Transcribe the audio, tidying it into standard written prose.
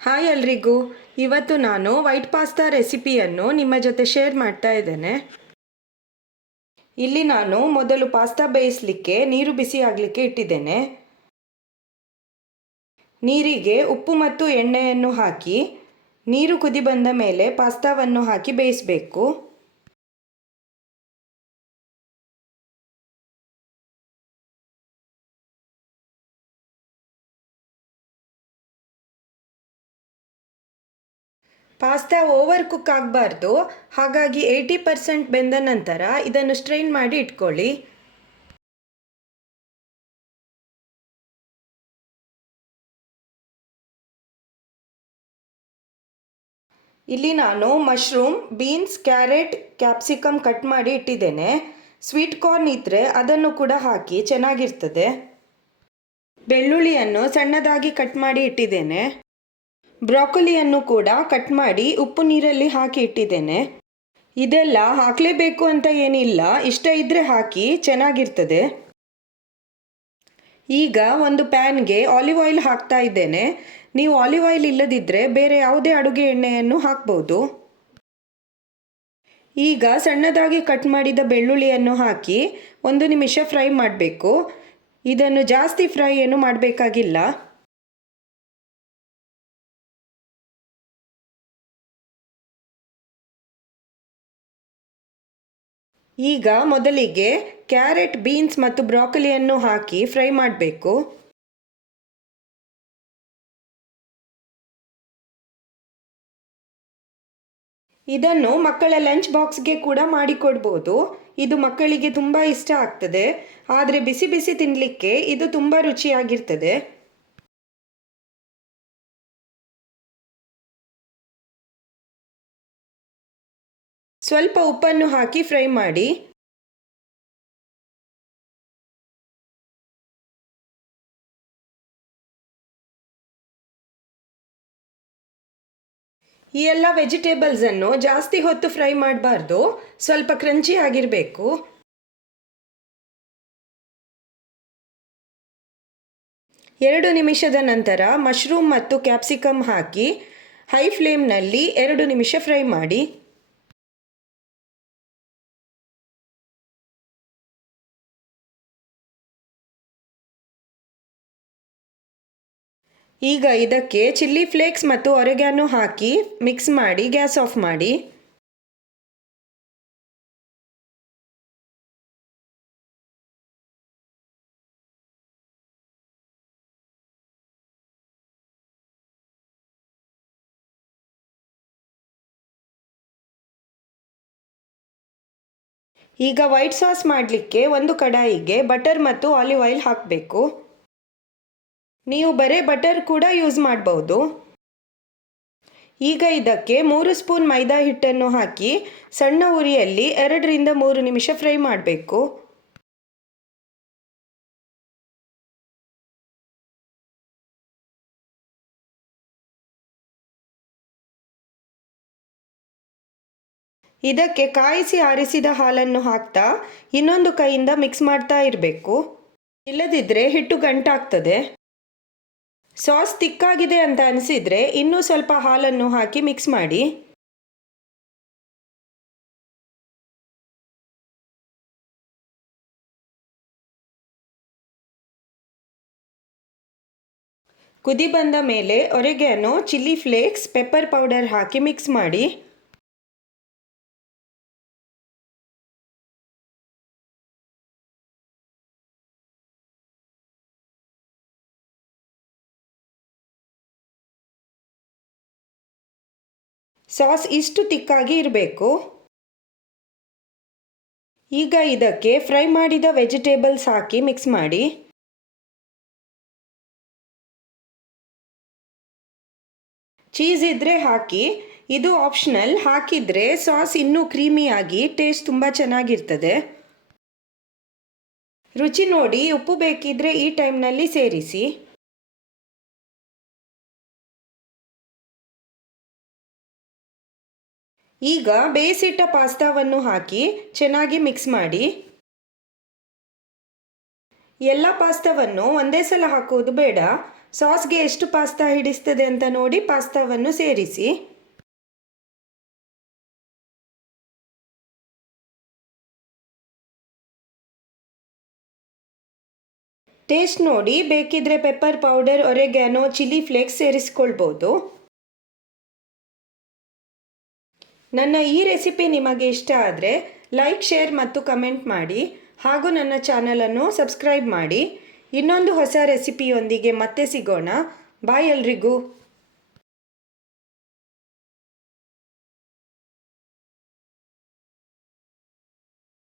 Hi ಎಲ್ರಿಗೂ. ಇವತ್ತು ನಾನು ವೈಟ್ ಪಾಸ್ತಾ ರೆಸಿಪಿಯನ್ನು ನಿಮ್ಮ ಜೊತೆ ಶೇರ್ ಮಾಡ್ತಾ ಇದ್ದೇನೆ. ಇಲ್ಲಿ ನಾನು ಮೊದಲು ಪಾಸ್ತಾ ಬೇಯಿಸಲಿಕ್ಕೆ ನೀರು ಬಿಸಿ ಆಗಲಿಕ್ಕೆ ಇಟ್ಟಿದ್ದೇನೆ. ನೀರಿಗೆ ಉಪ್ಪು ಮತ್ತು ಎಣ್ಣೆಯನ್ನು ಹಾಕಿ ನೀರು ಕುದಿ ಬಂದ ಮೇಲೆ ಪಾಸ್ತಾವನ್ನು ಹಾಕಿ ಬೇಯಿಸಬೇಕು. ಪಾಸ್ತಾ ಓವರ್ ಕುಕ್ ಆಗಬಾರ್ದು, ಹಾಗಾಗಿ 80% ಬೆಂದ ನಂತರ ಇದನ್ನು ಸ್ಟ್ರೈನ್ ಮಾಡಿ ಇಟ್ಕೊಳ್ಳಿ. ಇಲ್ಲಿ ನಾನು mushroom, beans, carrot, capsicum cut ಮಾಡಿ ಇಟ್ಟಿದ್ದೇನೆ. ಸ್ವೀಟ್ ಕಾರ್ನ್ ಇದ್ದರೆ ಅದನ್ನು ಕೂಡ ಹಾಕಿ, ಚೆನ್ನಾಗಿರ್ತದೆ. ಬೆಳ್ಳುಳ್ಳಿಯನ್ನು ಸಣ್ಣದಾಗಿ ಕಟ್ ಮಾಡಿ ಇಟ್ಟಿದ್ದೇನೆ. ಬ್ರಾಕೊಲಿಯನ್ನು ಕೂಡ ಕಟ್ ಮಾಡಿ ಉಪ್ಪು ನೀರಲ್ಲಿ ಹಾಕಿ ಇಟ್ಟಿದ್ದೇನೆ. ಇದೆಲ್ಲ ಹಾಕಲೇಬೇಕು ಅಂತ ಏನಿಲ್ಲ, ಇಷ್ಟ ಇದ್ದರೆ ಹಾಕಿ, ಚೆನ್ನಾಗಿರ್ತದೆ. ಈಗ ಒಂದು ಪ್ಯಾನ್ಗೆ ಆಲಿವ್ ಆಯಿಲ್ ಹಾಕ್ತಾ ಇದ್ದೇನೆ. ನೀವು ಆಲಿವ್ ಆಯಿಲ್ ಇಲ್ಲದಿದ್ದರೆ ಬೇರೆ ಯಾವುದೇ ಅಡುಗೆ ಎಣ್ಣೆಯನ್ನು ಹಾಕ್ಬೋದು. ಈಗ ಸಣ್ಣದಾಗಿ ಕಟ್ ಮಾಡಿದ ಬೆಳ್ಳುಳ್ಳಿಯನ್ನು ಹಾಕಿ 1 ನಿಮಿಷ ಫ್ರೈ ಮಾಡಬೇಕು. ಇದನ್ನು ಜಾಸ್ತಿ ಫ್ರೈ ಏನು ಮಾಡಬೇಕಾಗಿಲ್ಲ. ಈಗ ಮೊದಲಿಗೆ ಕ್ಯಾರೆಟ್, ಬೀನ್ಸ್ ಮತ್ತು ಬ್ರಾಕೊಲಿಯನ್ನು ಹಾಕಿ ಫ್ರೈ ಮಾಡಬೇಕು. ಇದನ್ನು ಮಕ್ಕಳ ಲಂಚ್ ಬಾಕ್ಸ್ಗೆ ಕೂಡ ಮಾಡಿಕೊಡ್ಬೋದು. ಇದು ಮಕ್ಕಳಿಗೆ ತುಂಬ ಇಷ್ಟ ಆಗ್ತದೆ. ಆದರೆ ಬಿಸಿ ಬಿಸಿ ತಿನ್ನಲಿಕ್ಕೆ ಇದು ತುಂಬ ರುಚಿಯಾಗಿರ್ತದೆ. ಸ್ವಲ್ಪ ಉಪ್ಪನ್ನು ಹಾಕಿ ಫ್ರೈ ಮಾಡಿ. ಈ ಎಲ್ಲ ವೆಜಿಟೇಬಲ್ಸನ್ನು ಜಾಸ್ತಿ ಹೊತ್ತು ಫ್ರೈ ಮಾಡಬಾರ್ದು, ಸ್ವಲ್ಪ ಕ್ರಂಚಿ ಆಗಿರಬೇಕು. ಎರಡು ನಿಮಿಷದ ನಂತರ ಮಶ್ರೂಮ್ ಮತ್ತು ಕ್ಯಾಪ್ಸಿಕಮ್ ಹಾಕಿ ಹೈ ಫ್ಲೇಮ್ನಲ್ಲಿ 2 ನಿಮಿಷ ಫ್ರೈ ಮಾಡಿ. ಈಗ ಇದಕ್ಕೆ ಚಿಲ್ಲಿ ಫ್ಲೇಕ್ಸ್ ಮತ್ತು ಒರೆಗ್ಯಾನೋ ಹಾಕಿ ಮಿಕ್ಸ್ ಮಾಡಿ ಗ್ಯಾಸ್ ಆಫ್ ಮಾಡಿ. ಈಗ ವೈಟ್ ಸಾಸ್ ಮಾಡಲಿಕ್ಕೆ ಒಂದು ಕಡಾಯಿಗೆ ಬಟರ್ ಮತ್ತು ಆಲಿವ್ ಆಯಿಲ್ ಹಾಕಬೇಕು. ನೀವು ಬರೀ ಬಟರ್ ಕೂಡ ಯೂಸ್ ಮಾಡಬಹುದು. ಈಗ ಇದಕ್ಕೆ 3 ಸ್ಪೂನ್ ಮೈದಾ ಹಿಟ್ಟನ್ನು ಹಾಕಿ ಸಣ್ಣ ಉರಿಯಲ್ಲಿ 2 ರಿಂದ 3 ನಿಮಿಷ ಫ್ರೈ ಮಾಡಬೇಕು. ಇದಕ್ಕೆ ಕಾಯಿಸಿ ಆರಿಸಿದ ಹಾಲನ್ನು ಹಾಕ್ತಾ ಇನ್ನೊಂದು ಕೈಯಿಂದ ಮಿಕ್ಸ್ ಮಾಡ್ತಾ ಇರಬೇಕು. ಇಲ್ಲದಿದ್ದರೆ ಹಿಟ್ಟು ಗಂಟಾಗ್ತದೆ. ಸಾಸ್ ತಿಕ್ಕಾಗಿದೆ ಅಂತ ಅನಿಸಿದರೆ ಇನ್ನೂ ಸ್ವಲ್ಪ ಹಾಲನ್ನು ಹಾಕಿ ಮಿಕ್ಸ್ ಮಾಡಿ. ಕುದಿ ಬಂದ ಮೇಲೆ ಒರೆಗ್ಯಾನೋ, ಚಿಲ್ಲಿ ಫ್ಲೇಕ್ಸ್, ಪೆಪ್ಪರ್ ಪೌಡರ್ ಹಾಕಿ ಮಿಕ್ಸ್ ಮಾಡಿ. ಸಾಸ್ ಇಷ್ಟು ತಿಕ್ಕಾಗಿ ಇರಬೇಕು. ಈಗ ಇದಕ್ಕೆ ಫ್ರೈ ಮಾಡಿದ ವೆಜಿಟೇಬಲ್ಸ್ ಹಾಕಿ ಮಿಕ್ಸ್ ಮಾಡಿ. ಚೀಸ್ ಇದ್ದರೆ ಹಾಕಿ, ಇದು ಆಪ್ಷನಲ್. ಹಾಕಿದರೆ ಸಾಸ್ ಇನ್ನೂ ಕ್ರೀಮಿಯಾಗಿ ಟೇಸ್ಟ್ ತುಂಬ ಚೆನ್ನಾಗಿರ್ತದೆ. ರುಚಿ ನೋಡಿ, ಉಪ್ಪು ಬೇಕಿದ್ರೆ ಈ ಟೈಮ್ನಲ್ಲಿ ಸೇರಿಸಿ. ಈಗ ಬೇಯಿಸಿಟ್ಟ ಪಾಸ್ತಾವನ್ನು ಹಾಕಿ ಚೆನ್ನಾಗಿ ಮಿಕ್ಸ್ ಮಾಡಿ. ಎಲ್ಲ ಪಾಸ್ತಾವನ್ನು ಒಂದೇ ಸಲ ಹಾಕುವುದು ಬೇಡ, ಸಾಸ್ಗೆ ಎಷ್ಟು ಪಾಸ್ತಾ ಹಿಡಿಸ್ತದೆ ಅಂತ ನೋಡಿ ಪಾಸ್ತಾವನ್ನು ಸೇರಿಸಿ. ಟೇಸ್ಟ್ ನೋಡಿ, ಬೇಕಿದ್ರೆ ಪೆಪ್ಪರ್ ಪೌಡರ್, ಒರೆಗ್ಯಾನೋ, ಚಿಲ್ಲಿ ಫ್ಲೇಕ್ಸ್ ಸೇರಿಸ್ಕೊಳ್ಬೋದು. ನನ್ನ ಈ ರೆಸಿಪಿ ನಿಮಗೆ ಇಷ್ಟ ಆದರೆ ಲೈಕ್, ಶೇರ್ ಮತ್ತು ಕಮೆಂಟ್ ಮಾಡಿ. ಹಾಗೂ ನನ್ನ ಚಾನಲನ್ನು ಸಬ್ಸ್ಕ್ರೈಬ್ ಮಾಡಿ. ಇನ್ನೊಂದು ಹೊಸ ರೆಸಿಪಿಯೊಂದಿಗೆ ಮತ್ತೆ ಸಿಗೋಣ. ಬಾಯ್ ಎಲ್ರಿಗೂ.